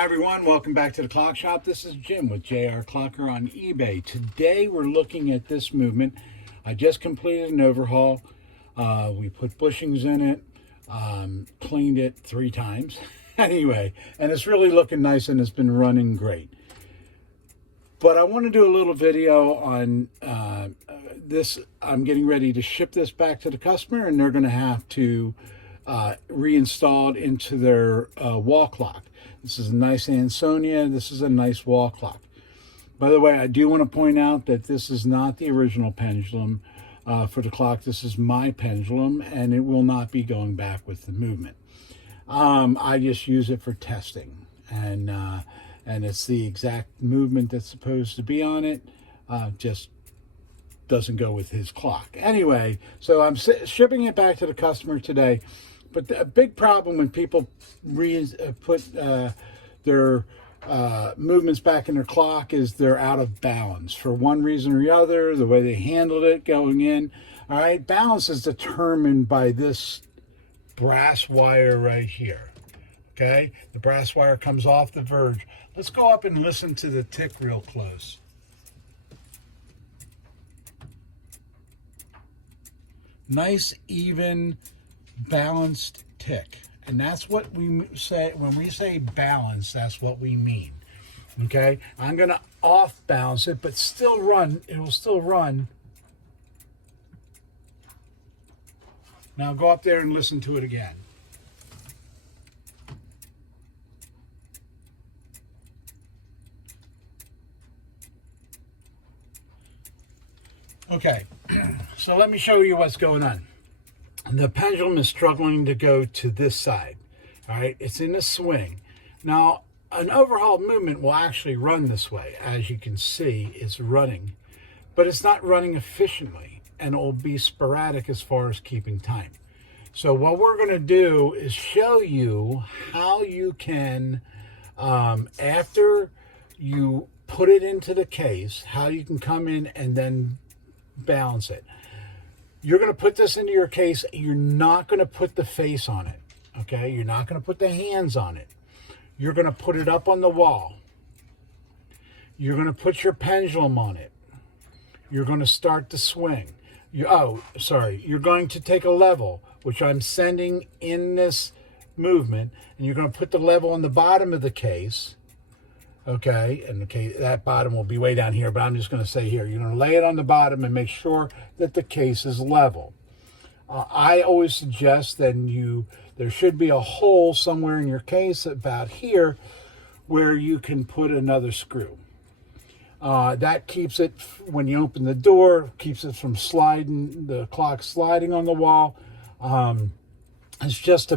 Hi everyone, welcome back to the Clock Shop. This is Jim with JR Clocker on eBay. Today we're looking at this movement. I just completed an overhaul. We put bushings in it, cleaned it 3 times. Anyway, and it's really looking nice and it's been running great. But I want to do a little video on this. I'm getting ready to ship this back to the customer and they're going to have to reinstall it into their wall clock. This is a nice Ansonia. This is a nice wall clock. By the way, I do want to point out that this is not the original pendulum for the clock. This is my pendulum, and it will not be going back with the movement. I just use it for testing, and it's the exact movement that's supposed to be on it. Just doesn't go with his clock. Anyway, so I'm shipping it back to the customer today. But the big problem when people put their movements back in their clock is they're out of balance for one reason or the other, the way they handled it going in. All right, balance is determined by this brass wire right here. Okay, the brass wire comes off the verge. Let's go up and listen to the tick real close. Nice, even, balanced tick, and that's what we say when we say balance. That's what we mean. Okay, I'm gonna off balance it, but still run. It will still run. Now go up there and listen to it again. Okay, so let me show you what's going on. The pendulum is struggling to go to this side. All right, it's in a swing. Now, an overhauled movement will actually run this way. As you can see, it's running, but it's not running efficiently, and it will be sporadic as far as keeping time. So what we're going to do is show you how you can, after you put it into the case, how you can come in and then balance it. You're going to put this into your case. You're not going to put the face on it, okay? You're not going to put the hands on it. You're going to put it up on the wall. You're going to put your pendulum on it. You're going to start to swing. You're going to take a level, which I'm sending in this movement, and you're going to put the level on the bottom of the case, okay, and that bottom will be way down here, but I'm just going to say here, you're going to lay it on the bottom and make sure that the case is level. I always suggest that there should be a hole somewhere in your case about here where you can put another screw. That keeps it, when you open the door, keeps it from sliding, the clock sliding on the wall. It's just a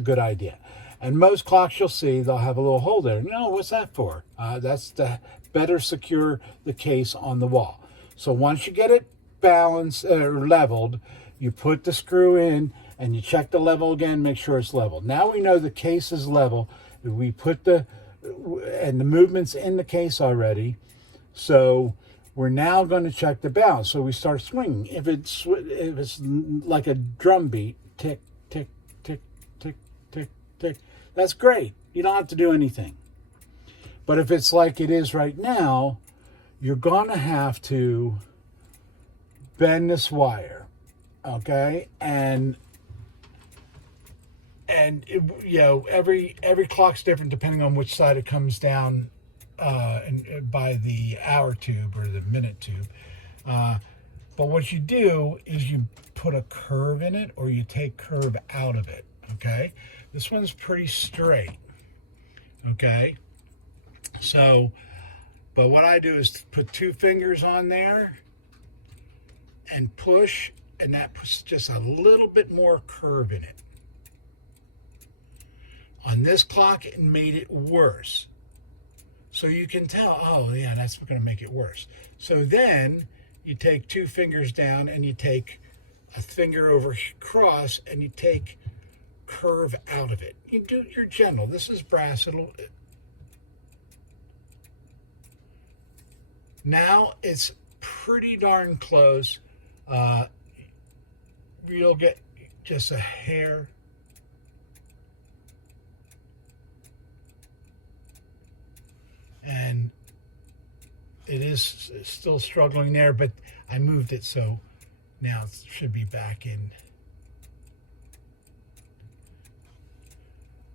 good idea. And most clocks you'll see, they'll have a little hole there. What's that for? That's to better secure the case on the wall. So once you get it balanced or leveled, you put the screw in and you check the level again, make sure it's level. Now we know the case is level. We put the movement's in the case already. So we're now going to check the balance. So we start swinging. If it's like a drum beat, tick, tick, tick, tick, tick, tick, that's great. You don't have to do anything. But if it's like it is right now, you're going to have to bend this wire, okay? And every clock's different depending on which side it comes down by the hour tube or the minute tube. But what you do is you put a curve in it, or you take curve out of it, okay? This one's pretty straight, okay? So, but what I do is put 2 fingers on there and push, and that puts just a little bit more curve in it. On this clock, it made it worse. So you can tell, oh yeah, that's going to make it worse. So then you take 2 fingers down and you take a finger over across and you take curve out of it. You're gentle. This is brass. Now it's pretty darn close. You'll get just a hair it is still struggling there, but I moved it, so now it should be back in.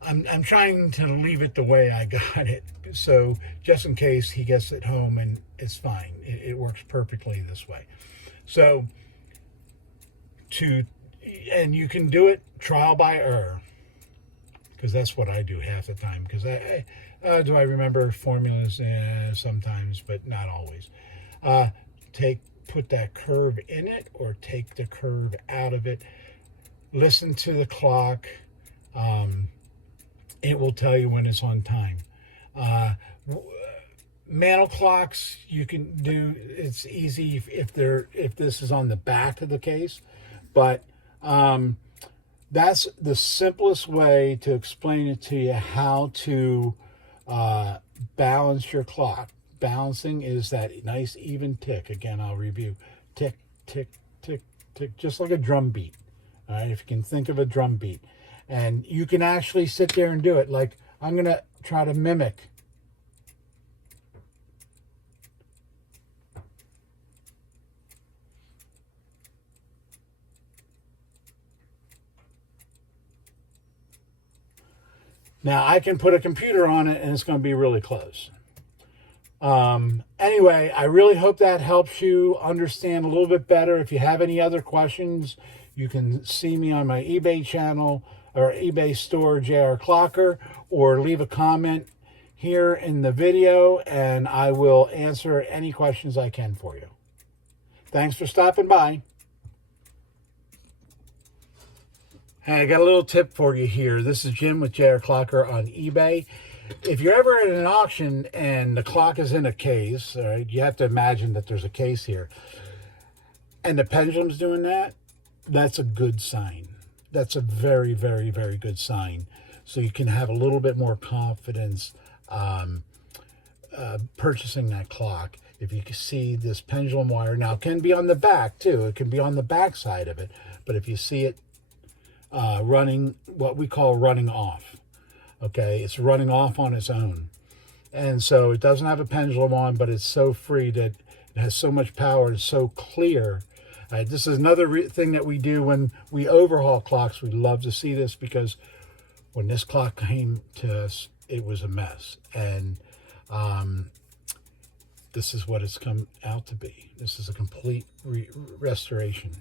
I'm trying to leave it the way I got it, so just in case he gets it home and it's fine. It works perfectly this way. So and you can do it trial by error, because that's what I do half the time, because do I remember formulas? Sometimes, but not always. Put that curve in it or take the curve out of it. Listen to the clock. It will tell you when it's on time. Mantle clocks you can do. It's easy if this is on the back of the case, but that's the simplest way to explain it to you how to balance your clock. Balancing is that nice even tick. Again, I'll review. Tick, tick, tick, tick, just like a drum beat. All right, if you can think of a drum beat. And you can actually sit there and do it. Like, I'm going to try to mimic. Now, I can put a computer on it, and it's going to be really close. Anyway, I really hope that helps you understand a little bit better. If you have any other questions, you can see me on my eBay channel or eBay store, JR Clocker, or leave a comment here in the video, and I will answer any questions I can for you. Thanks for stopping by. Hey, I got a little tip for you here. This is Jim with JR Clocker on eBay. If you're ever at an auction and the clock is in a case, all right, you have to imagine that there's a case here, and the pendulum's doing that, that's a good sign. That's a very, very, very good sign. So you can have a little bit more confidence purchasing that clock. If you can see this pendulum wire, now it can be on the back too. It can be on the back side of it. But if you see it running, what we call running off, okay, it's running off on its own. And so it doesn't have a pendulum on, but it's so free that it has so much power. It's so clear. This is another thing that we do when we overhaul clocks. We love to see this, because when this clock came to us, it was a mess. And this is what it's come out to be. This is a complete restoration.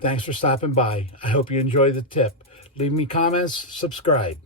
Thanks for stopping by. I hope you enjoy the tip. Leave me comments, subscribe.